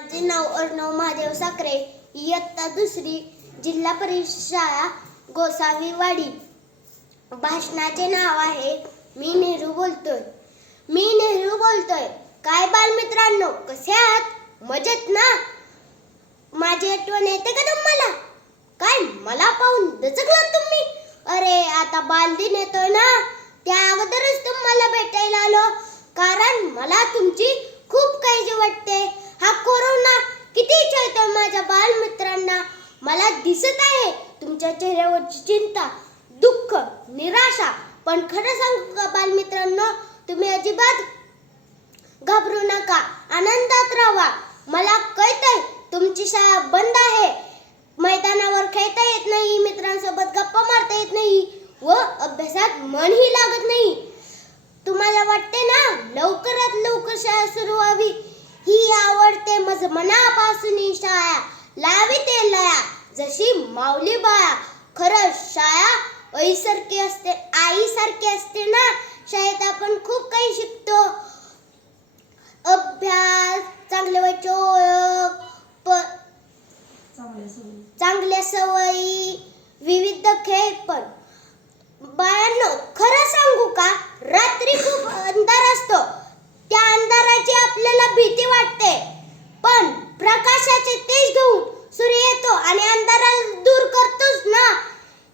माझे नाव अर्णव महादेव साखरे, इयत्ता दुसरी, जिल्हा परिषद शाळा गोसावीवाडी. भाषणाचे नाव आहे मी नेहरू बोलतोय. काय बालमित्रांनो, कसे आहात? मजेत ना? माझी आठवण येते का तुम्हाला? काय मला पाहून दचकलात तुम्ही? अरे आता बालदिन येतोय ना, त्या अगोदरच तुम्हाला भेटायला आलो, कारण मला तुमची खूप काळजी वाटते. हा कोरोना किती छळतोय माझ्या बालमित्रांना. मला दिसत आहे तुमच्या चेहऱ्यावरची चिंता, दुःख, निराशा. पण खरं सांगू का बालमित्रांनो, तुम्ही अजिबात घाबरू नका, आनंदात राहा. मला कळतंय तुमची शाळा बंद आहे, मैदानावर खेळता येत नाही, मित्रांसोबत गप्पा मारता येत नाही व अभ्यासात मनही लागत नाही. तुम्हाला वाटते ना लवकरात लवकर शाळा सुरू व्हावी. ही आवडते मज मनापासून शाळा लाविते लया, जशी माऊली बाळा. खरं शाळा आईसारखी असते ना. शाळेत आपण खूप काही शिकतो. अभ्यास, चांगले वाईट ओळख, चांगल्या सवयी, विविध खेळ. पण बाळांनो, खरं सांगू का, रात्री खूप अंधार असतो. त्या अंधाराची आपल्याला भीती वाटते, पण प्रकाशाचे तेज घेऊन सूर्य येतो आणि अंधाराला दूर करतोच ना.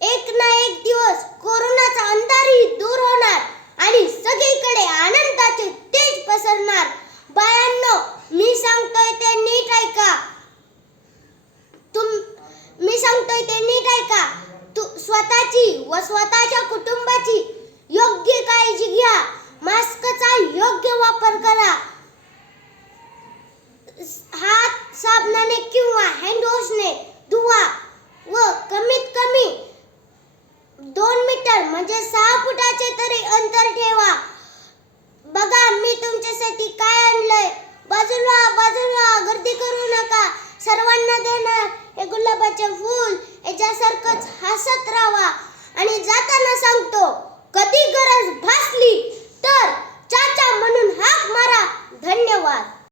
एक ना एक दिवस कोरोनाचा अंधारही दूर होणार आणि सगळीकडे आनंदाचे तेज पसरणार. बाळांनो, मी सांगतोय ते नीट ऐका. स्वतःची व स्वतःच्या कुटुंबाची योग्य काळजी घ्या. मास्कचा योग्य वापर करा. हात साबणाने किंवा हँड वॉशने धुवा व कमीत कमी 2 मीटर म्हणजे 6 फुटाचे तरी अंतर ठेवा. बघा मी तुमच्यासाठी काय आणलंय, बाजूला